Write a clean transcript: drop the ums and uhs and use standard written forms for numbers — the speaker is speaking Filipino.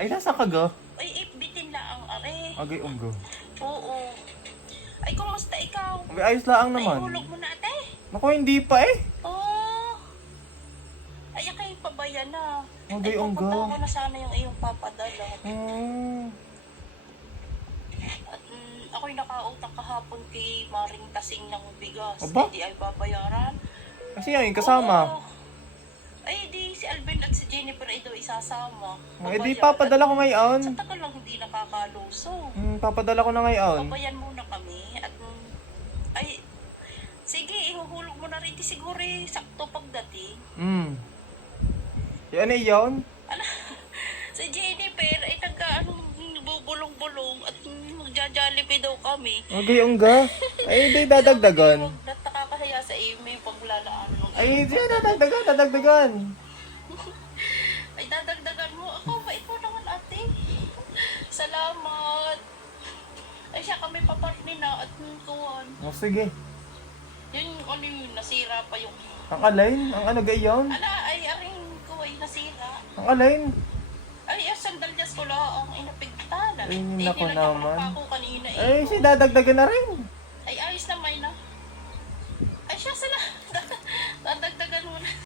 Ay, nasa ka ga? Ay, bitin lang ang are. Agay, unggo. Oo. Ay, kumusta ikaw? Agay, ayos lang naman. Naihulog mo na ate. Naku, hindi pa eh. Oo. Ay, kayo pa ba yan na? Agay, Ay, unggo. papunta ko na sana yung iyong papadala. At ako'y nakautang kahapon kay Maring Tasing ng bigas. Aba? Hindi ay babayaran. Kasi yan, yung kasama. Oo. Ay, di si Alvin at si Jennifer ay daw isasama. Eh, di papadala ko ngayon. Sa tagal lang hindi nakakaluso. Papadala ko na ngayon. Babayan muna kami at ay sige, ihuhulog mo na rin di siguro sakto pagdating. Yan eh yun. Ala, si Jennifer ay bubulong-bulong at magja-jollibee daw kami. Agay, ungga. Ay, di dadagdagan. Nakakahiya sa email paglalaan mo. Ay, di dadagdagan. Ay, dadagdagan mo. Ako, bait mo naman ate. Salamat. Ay, siya kami papartner na at tuwan. O, sige. Yun, ano yun, nasira pa yung... Ang alain? Ang ano gayon? Ala, ay, aring ko ay nasira. Ang alain? Ay, sandalias ko lang ang inapigtanan. Ay, Hindi nako lang naman. ako kanina eh. Ay, si dadagdagan na rin.